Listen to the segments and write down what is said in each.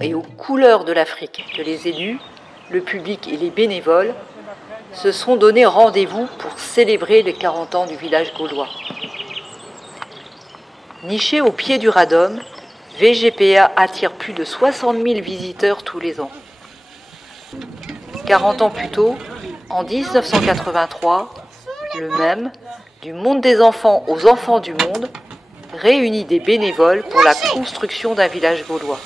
Et aux couleurs de l'Afrique que les élus, le public et les bénévoles se sont donné rendez-vous pour célébrer les 40 ans du village gaulois. Niché au pied du Radom, VGPA attire plus de 60 000 visiteurs tous les ans. 40 ans plus tôt, en 1983, le même, du monde des enfants aux enfants du monde, réunit des bénévoles pour la construction d'un village gaulois.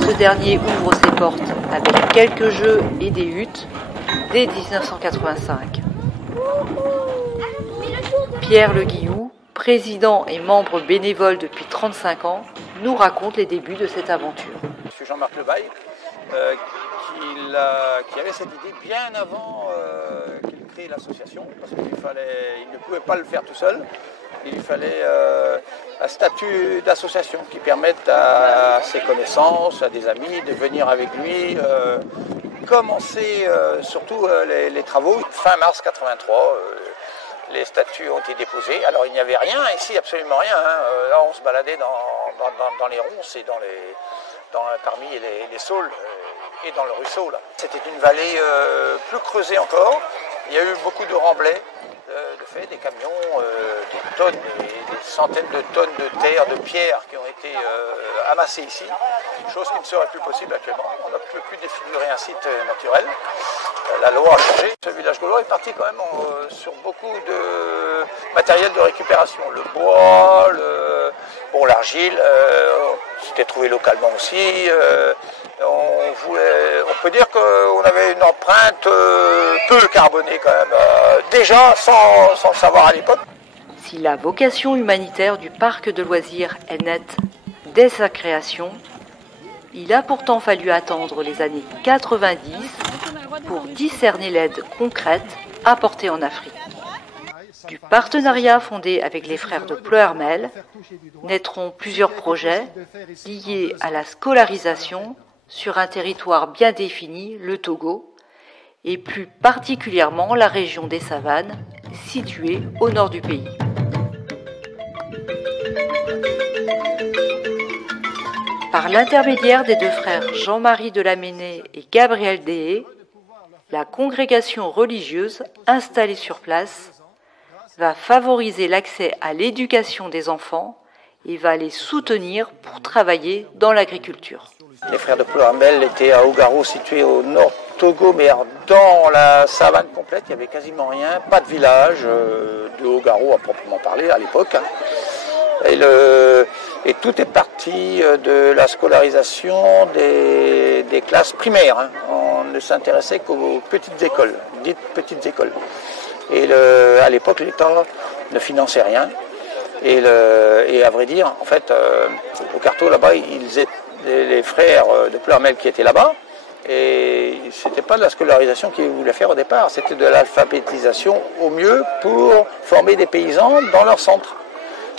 Ce dernier ouvre ses portes avec quelques jeux et des huttes dès 1985. Pierre Le Guillou, président et membre bénévole depuis 35 ans, nous raconte les débuts de cette aventure. C'est Jean-Marc Lebaille qui avait cette idée bien avant qu'il crée l'association, parce qu'il ne pouvait pas le faire tout seul. Il fallait un statut d'association qui permette à ses connaissances, à des amis, de venir avec lui commencer surtout les travaux. Fin mars 83, les statuts ont été déposés. Alors il n'y avait rien ici, absolument rien. Là on se baladait dans les ronces et parmi les saules et dans le ruisseau. C'était une vallée plus creusée encore. Il y a eu beaucoup de remblais. De fait, des camions, des tonnes et des centaines de tonnes de terre, de pierres qui ont été amassées ici, chose qui ne serait plus possible actuellement. On ne peut plus défigurer un site naturel. La loi a changé. Ce village gaulois est parti quand même sur beaucoup de matériel de récupération. Le bois, l'argile, c'était trouvé localement aussi. On peut dire qu'on avait une empreinte peu carbonée quand même, déjà sans le savoir à l'époque. Si la vocation humanitaire du parc de loisirs est nette dès sa création, il a pourtant fallu attendre les années 90 pour discerner l'aide concrète apportée en Afrique. Du partenariat fondé avec les frères de Ploërmel naîtront plusieurs projets liés à la scolarisation sur un territoire bien défini, le Togo, et plus particulièrement la région des savanes, située au nord du pays. Par l'intermédiaire des deux frères Jean-Marie Delamenné et Gabriel Déhé, la congrégation religieuse installée sur place va favoriser l'accès à l'éducation des enfants et va les soutenir pour travailler dans l'agriculture. Les frères de Ploërmel étaient à Ogaro, situé au nord Togo, mais dans la savane complète, il n'y avait quasiment rien, pas de village de Ogaro à proprement parler à l'époque. Et tout est parti de la scolarisation des classes primaires. On ne s'intéressait qu'aux petites écoles, dites petites écoles. Et à l'époque, l'État ne finançait rien. Et à vrai dire, en fait, au Carto, là-bas, les frères de Ploërmel qui étaient là-bas, et c'était pas de la scolarisation qu'ils voulaient faire au départ, c'était de l'alphabétisation au mieux pour former des paysans dans leur centre.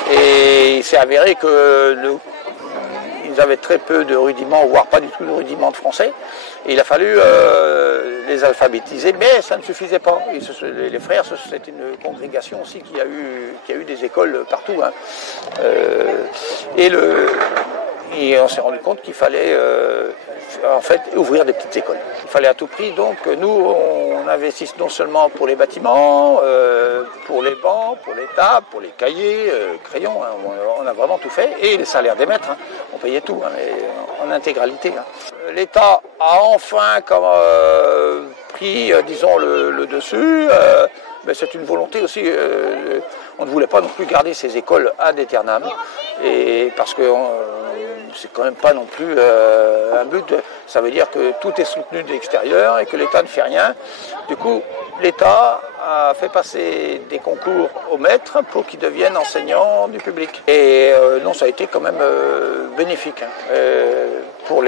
Et il s'est avéré qu'ils avaient très peu de rudiments, voire pas du tout de rudiments de français. Et il a fallu les alphabétiser, mais ça ne suffisait pas. Les frères, c'est une congrégation aussi qui a eu des écoles partout. Et on s'est rendu compte qu'il fallait en fait ouvrir des petites écoles. Il fallait à tout prix, donc nous on investisse non seulement pour les bâtiments, pour les bancs, pour les tables, pour les cahiers, crayons, on a vraiment tout fait, et les salaires des maîtres, on payait tout, mais en intégralité. L'État a enfin pris, disons, le dessus, mais c'est une volonté aussi, on ne voulait pas non plus garder ces écoles ad aeternam, et parce que c'est quand même pas non plus un but. Ça veut dire que tout est soutenu de l'extérieur et que l'État ne fait rien. Du coup, l'État a fait passer des concours aux maîtres pour qu'ils deviennent enseignants du public. Et non, ça a été quand même bénéfique pour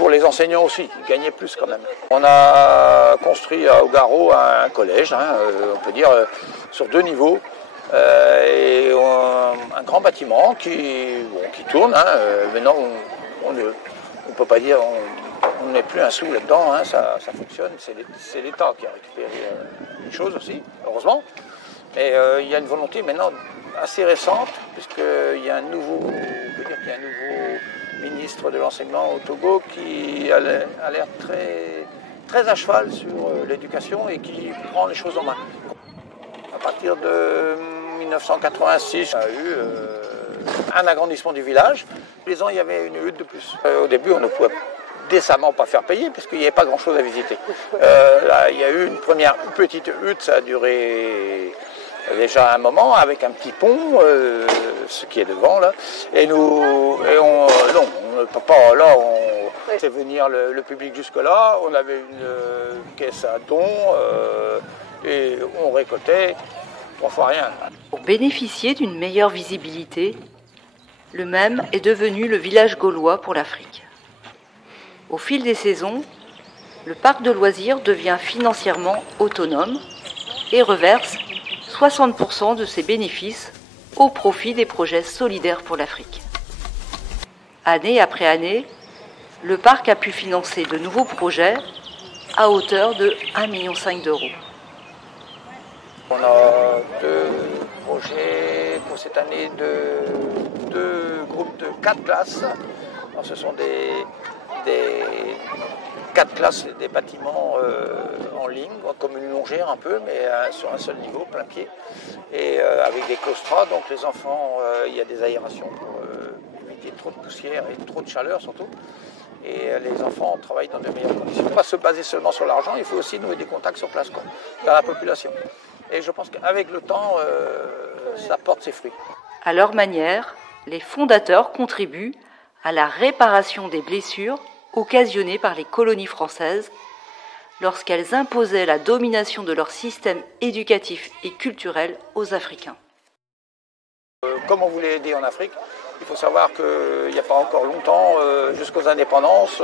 pour les enseignants aussi, ils gagnaient plus quand même. On a construit à Ogaro un collège, on peut dire, sur 2 niveaux. Et un grand bâtiment qui tourne. Maintenant, on ne peut pas dire, on n'est plus un sou là-dedans, ça fonctionne. C'est l'État qui a récupéré les choses aussi, heureusement. Mais il y a une volonté maintenant assez récente, puisqu'il y a un nouveau ministre de l'enseignement au Togo qui a l'air très à cheval sur l'éducation et qui prend les choses en main. À partir de 1986, il y a eu un agrandissement du village. Tous les ans, il y avait une hutte de plus. Au début, on ne pouvait décemment pas faire payer puisqu'il n'y avait pas grand-chose à visiter. Là, il y a eu une petite hutte, ça a duré déjà un moment avec un petit pont, ce qui est devant là. On ne peut pas. Là, on fait venir le public jusque là. On avait une caisse à dons et on récoltait 3 fois rien. Pour bénéficier d'une meilleure visibilité, le même est devenu le village gaulois pour l'Afrique. Au fil des saisons, le parc de loisirs devient financièrement autonome et reverse 60% de ses bénéfices au profit des projets solidaires pour l'Afrique. Année après année, le parc a pu financer de nouveaux projets à hauteur de 1,5 million d'euros. On a 2 projets pour cette année de 2 groupes de 4 classes. Alors, ce sont des 4 classes, des bâtiments en ligne, comme une longère un peu, mais sur un seul niveau, plein pied, et avec des claustras. Donc les enfants, il y a des aérations pour éviter trop de poussière et trop de chaleur surtout. Et les enfants travaillent dans de meilleures conditions. Il ne faut pas se baser seulement sur l'argent, il faut aussi nouer des contacts sur place, dans la population. Et je pense qu'avec le temps, ça porte ses fruits. À leur manière, les fondateurs contribuent à la réparation des blessures occasionnées par les colonies françaises lorsqu'elles imposaient la domination de leur système éducatif et culturel aux Africains. Comme on voulait aider en Afrique, il faut savoir qu'il n'y a pas encore longtemps, jusqu'aux indépendances,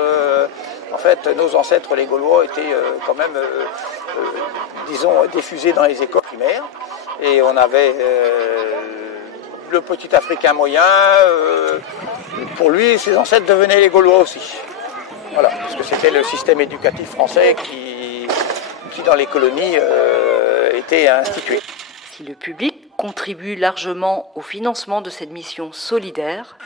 en fait, nos ancêtres, les Gaulois, étaient quand même, disons, diffusés dans les écoles primaires. Et on avait le petit Africain moyen, pour lui, ses ancêtres devenaient les Gaulois aussi. Voilà, parce que c'était le système éducatif français qui dans les colonies, était institué. Si le public contribue largement au financement de cette mission solidaire,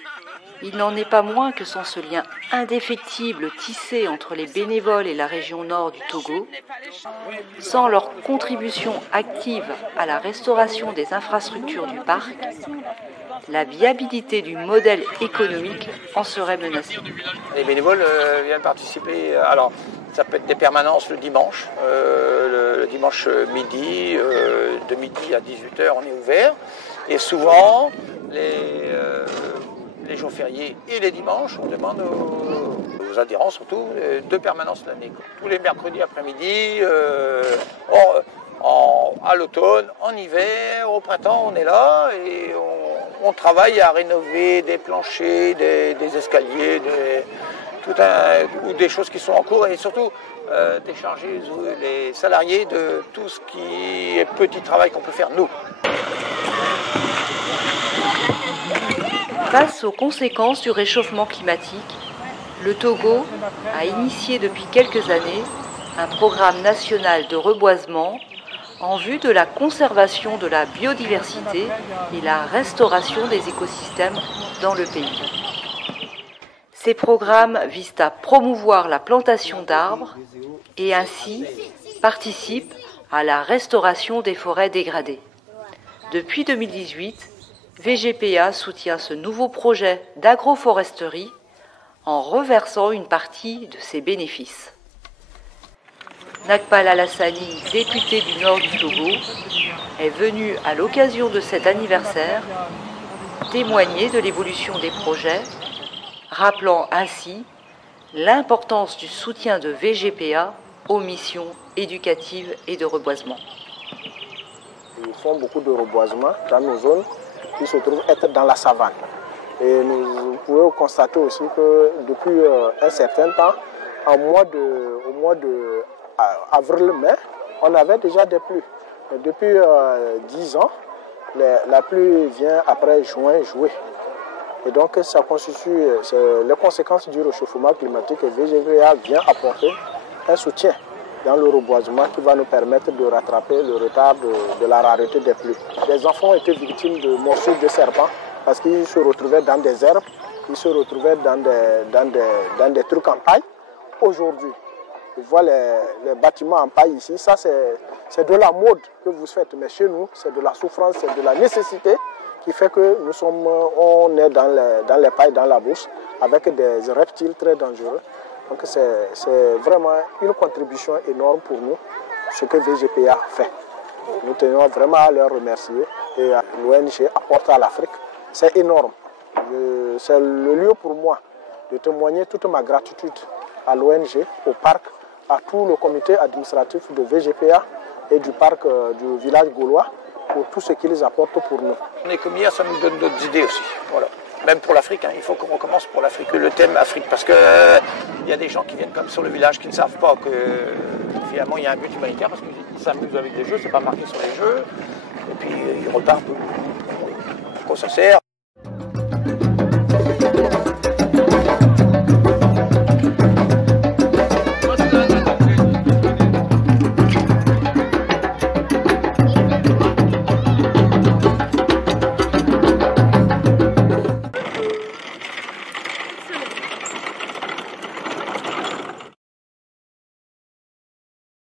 il n'en est pas moins que sans ce lien indéfectible tissé entre les bénévoles et la région nord du Togo, sans leur contribution active à la restauration des infrastructures du parc, la viabilité du modèle économique en serait menacée. Les bénévoles viennent participer, alors ça peut être des permanences le dimanche, le dimanche midi, de midi à 18h on est ouvert, et souvent les jours fériés et les dimanches on demande aux adhérents surtout 2 permanences l'année. Tous les mercredis après-midi, à l'automne, en hiver, au printemps on est là et on travaille à rénover des planchers, des escaliers, ou des choses qui sont en cours et surtout décharger les salariés de tout ce qui est petit travail qu'on peut faire nous. Face aux conséquences du réchauffement climatique, le Togo a initié depuis quelques années un programme national de reboisement en vue de la conservation de la biodiversité et la restauration des écosystèmes dans le pays. Ces programmes visent à promouvoir la plantation d'arbres et ainsi participent à la restauration des forêts dégradées. Depuis 2018, VGPA soutient ce nouveau projet d'agroforesterie en reversant une partie de ses bénéfices. Nakpal Alassani, député du nord du Togo, est venu à l'occasion de cet anniversaire témoigner de l'évolution des projets, rappelant ainsi l'importance du soutien de VGPA aux missions éducatives et de reboisement. Ils font beaucoup de reboisement dans nos zones qui se trouvent être dans la savane. Et vous pouvez constater aussi que depuis un certain temps, au mois de avril-mai, on avait déjà des pluies. Mais depuis 10 ans, la pluie vient après juin-juillet. Et donc, ça constitue les conséquences du réchauffement climatique et VGVA vient apporter un soutien dans le reboisement qui va nous permettre de rattraper le retard de la rareté des pluies. Les enfants étaient victimes de morsures de serpents parce qu'ils se retrouvaient dans des herbes, ils se retrouvaient dans des trucs en paille. Aujourd'hui, on voit les bâtiments en paille ici, ça c'est de la mode que vous faites, mais chez nous, c'est de la souffrance, c'est de la nécessité qui fait que on est dans les pailles, dans la bourse, avec des reptiles très dangereux. Donc c'est vraiment une contribution énorme pour nous, ce que VGPA fait. Nous tenons vraiment à leur remercier et l'ONG apporte à l'Afrique. C'est énorme. C'est le lieu pour moi de témoigner toute ma gratitude à l'ONG, au parc, à tout le comité administratif de VGPA et du parc du village gaulois pour tout ce qu'ils apportent pour nous. On est comme hier, ça nous donne d'autres idées aussi. Voilà. Même pour l'Afrique, il faut qu'on recommence pour l'Afrique. Le thème Afrique, parce que y a des gens qui viennent comme sur le village qui ne savent pas que finalement il y a un but humanitaire, parce qu'ils s'amusent avec des jeux, c'est pas marqué sur les jeux, et puis ils repartent. À quoi ça sert?